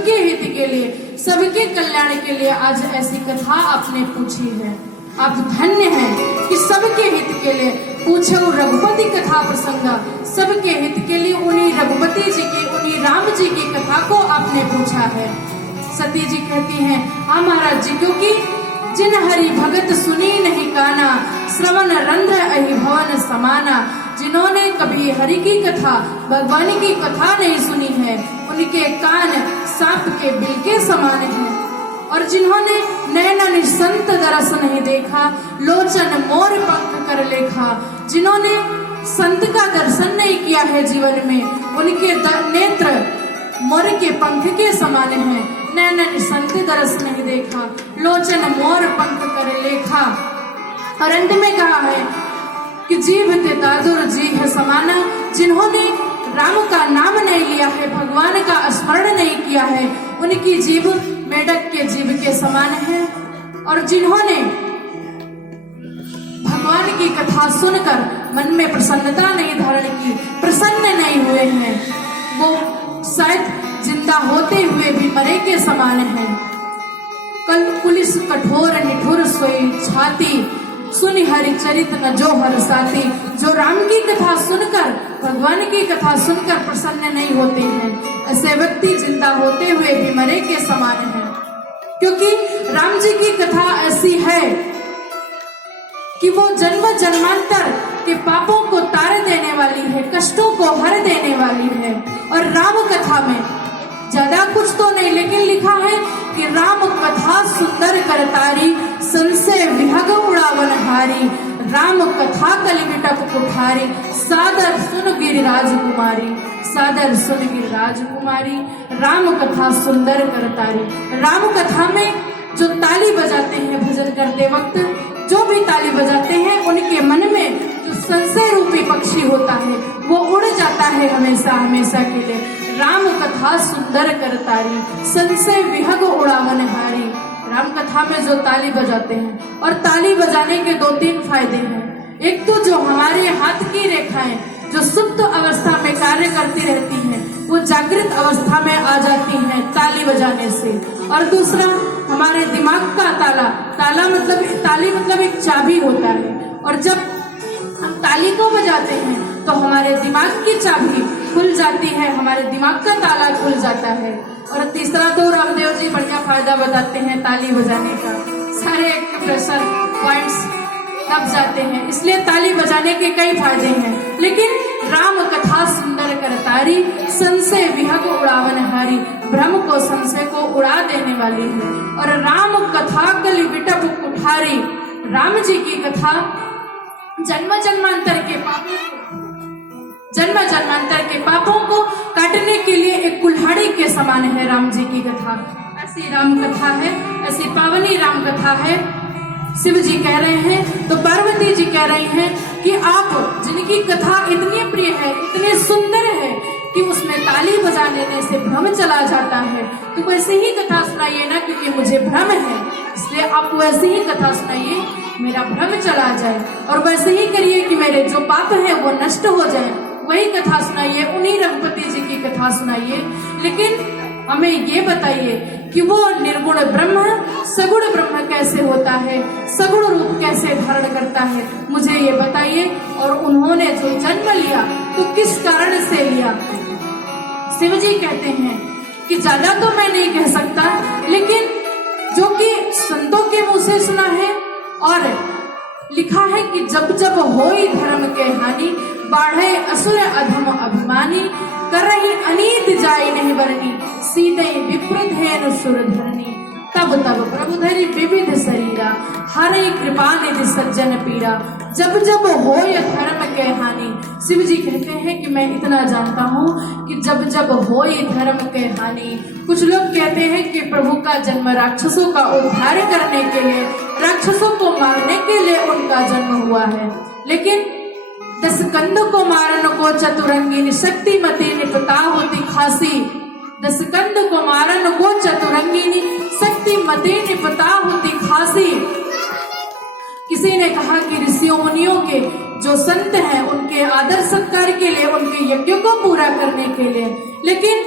सबके हित के लिए, सबके कल्याण के लिए आज ऐसी कथा आपने पूछी है। आप धन्य हैं कि सबके हित के लिए पूछे रघुपति कथा प्रसंगा, सबके हित के लिए उन्हीं रघुपति जी की, उन्हीं राम जी की कथा को आपने पूछा है। सती जी कहती हैं, हाँ महाराज जी, क्योंकि जिन हरि भगत सुनी नहीं काना, श्रवण रंध्र अहि भवन समाना। जिन्होंने कभी हरि की कथा, भगवान की कथा नहीं सुनी है, उनके कान सांप के बिल के समान हैं। और जिन्होंने नैनन संत दरस नहीं देखा, लोचन मोर पंख कर लेखा। जिन्होंने संत का दर्शन नहीं किया है जीवन में, उनके नेत्र मोर के पंख के समान हैं। नैनन संत दरस नहीं देखा, लोचन मोर पंख कर लेखा। और अंत में कहा है कि जीव ते दादुर जी है समाना। जिन्होंने राम का नाम नहीं लिया है, भगवान का स्मरण नहीं किया है, उनकी जीव मेढक के जीव के समान है। और जिन्होंने भगवान की कथा सुनकर मन में प्रसन्नता नहीं धारण की, प्रसन्न नहीं हुए हैं, वो शायद जिंदा होते हुए भी मरे के समान है। कल पुलिस कठोर निठुर सोई छाती, सुनि हरि चरित न जो हर साथी। जो राम की कथा सुनकर, भगवान की कथा सुनकर प्रसन्न नहीं होते हैं, ऐसे व्यक्ति जिंदा होते हुए भी मरे के समान है। क्योंकि राम जी की कथा ऐसी है कि वो जन्म जन्मांतर के पापों को तार देने वाली है, कष्टों को हर देने वाली है। और राम कथा में ज्यादा कुछ तो नहीं, लेकिन लिखा है कि राम कथा सुंदर करतारी, संशय विहग उड़ावन हारी। राम कथा कलि विटप कुठारी, सादर सुन गिरिराज कुमारी। सादर सुन गिरिराज कुमारी, राम कथा सुंदर करतारी। राम कथा में जो ताली बजाते हैं भजन करते वक्त, जो भी ताली बजाते हैं, उनके मन में जो संशय रूपी पक्षी होता है वो उड़ जाता है हमेशा हमेशा के लिए। राम कथा सुंदर करतारी, संशय विहग उड़ावन हारी। राम कथा में जो ताली बजाते हैं, और ताली बजाने के 2-3 फायदे हैं। एक तो जो हमारे हाथ की रेखाएं जो सुप्त अवस्था में कार्य करती रहती हैं, वो जागृत अवस्था में आ जाती हैं ताली बजाने से। और दूसरा, हमारे दिमाग का ताली मतलब एक चाबी होता है, और जब हम ताली को बजाते हैं तो हमारे दिमाग की चाबी खुल जाती है, हमारे दिमाग का ताला खुल जाता है। और तीसरा तो रामदेव जी बढ़िया फायदा बताते हैं ताली बजाने का, सारे प्रेशर पॉइंट्स दब जाते हैं, इसलिए ताली बजाने के कई फायदे हैं। लेकिन राम कथा सुंदर करतारी, संशय विहग उड़ावन हारी। भ्रम को, संशय को उड़ा देने वाली है। और राम कथा कलि विटप कुठारी, राम जी की कथा जन्म जन्मांतर के पापों को काटने के लिए एक कुल्हाड़ी के समान है राम जी की कथा। ऐसी राम कथा है, ऐसी पावनी राम कथा है। शिव जी कह रहे हैं तो पार्वती जी कह रही हैं कि आप जिनकी कथा इतनी प्रिय है, इतनी सुंदर है कि उसमें ताली बजा लेने से भ्रम चला जाता है, तो वैसे ही कथा सुनाइए ना, क्योंकि मुझे भ्रम है, इसलिए आप वैसे ही कथा सुनाइए, मेरा भ्रम चला जाए। और वैसे ही करिए कि मेरे जो पाप है वो नष्ट हो जाए, वही कथा सुनाइए, उन्हीं रघुपति जी की कथा सुनाइए। लेकिन हमें ये बताइए कि वो निर्गुण ब्रह्म सगुण ब्रह्म कैसे होता है, सगुण रूप कैसे धारण करता है, मुझे ये बताइए। और उन्होंने जो जन्म लिया तो किस कारण से लिया। शिव जी कहते हैं कि ज्यादा तो मैं नहीं कह सकता, लेकिन जो कि संतों के मुंह से सुना है और लिखा है कि जब जब होई धर्म के हानि, बाढ़े असुर अधम अभिमानी, कर रही अनीत जाई नहीं बरनी, सीधे विप्रध है सुर धरनी। तब तब प्रभु धरि विविध शरीरा, हरे कृपा निधि सज्जन पीड़ा। जब जब होय धर्म के हानि, शिव जी कहते हैं कि मैं इतना जानता हूँ कि जब जब होय धर्म के हानि। कुछ लोग कहते हैं कि प्रभु का जन्म राक्षसों का उद्धार करने के लिए, राक्षसों को मारने के लिए उनका जन्म हुआ है। लेकिन 10 कंद को मारन को चतुरंगी, शक्तिमती निपता होती खासी। 10 कंद को मारन को चतुरंगी, शक्तिमती निपता होती खासी। किसी ने कहा कि ऋषियों मुनियों के जो संत हैं उनके आदर सत्कार के लिए, उनके यज्ञों को पूरा करने के लिए, लेकिन